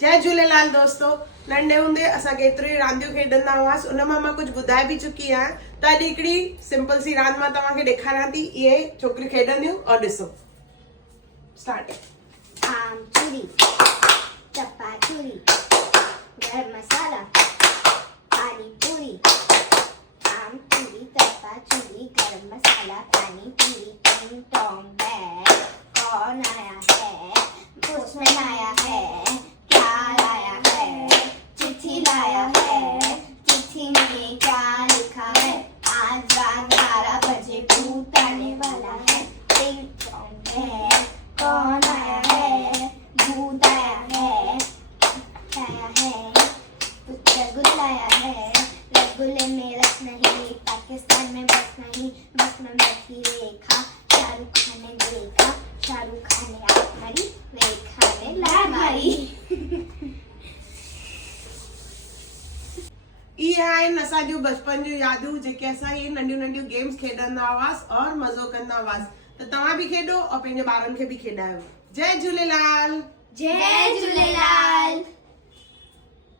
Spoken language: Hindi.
जय झूलेलाल दोस्तों। नंढे हूंदे असां केतिरी रांदियूं खेॾंदा हुआसीं, उन मां मां कुझु ॿुधाए बि चुकी आहियां। त अॼु हिकिड़ी सिंपल सी रांदि मां तव्हांखे ॾेखारियां थी, इहे छोकिरियूं खेॾंदियूं और ॾिसो। स्टार्ट। आम चूरी, चप्पा चूरी, गरम मसाला, पानी पूरी। आम चूरी, चप्पा चूरी, गरम मसाला, पानी पूरी। टिंग टोंग बैग, कौन आया है? पोस्टमैन आया है। क्या लाया है? चिट्ठी लाया है। चिट्ठी में क्या लिखा है? आज रात 12 बजे भूत आने वाला है। टिंग टोंग बैग, कौन आया है? भूत आया है। आया है, रसगुल्ला आया है। रसगुल्ले में रस नहीं, पाकिस्तान में बस नहीं, बस में बैठी रेखा। शाहरुख खान ने देखा, शाहरुख खान ने आँख मारी, रेखा ने लात मारी। इहे आहिनि असांजूं बचपन जूं यादियूं, जेके असां इहे नंढियूं नंढियूं गेम्स खेॾंदा हुआसीं और मज़ो कंदा हुआसीं। त तव्हां बि खेॾो और पंहिंजे ॿारनि खे बि खेॾायो। जय झूलेलाल। जय झूलेलाल।